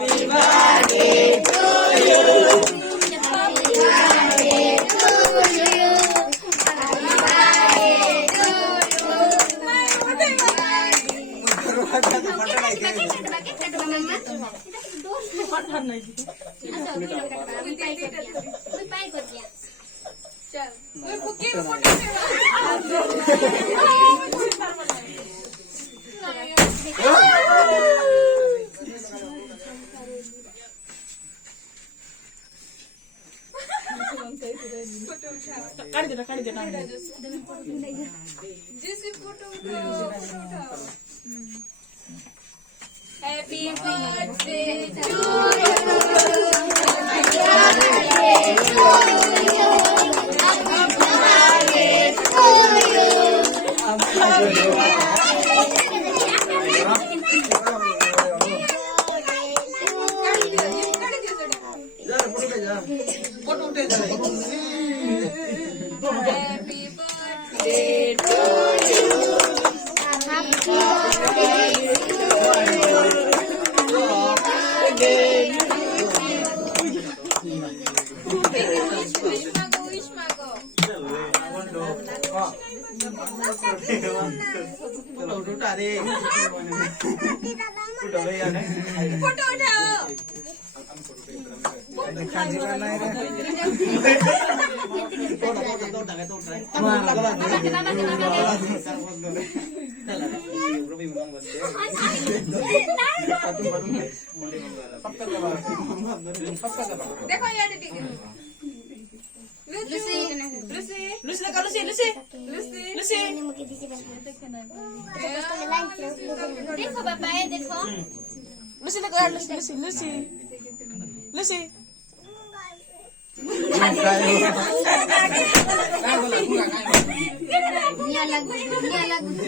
काढ दे Happy birthday to you. Happy birthday to you. Photo उठाओ देखो ये ठीक है लूसी देखो पापा ये देखो लूसी निया लागू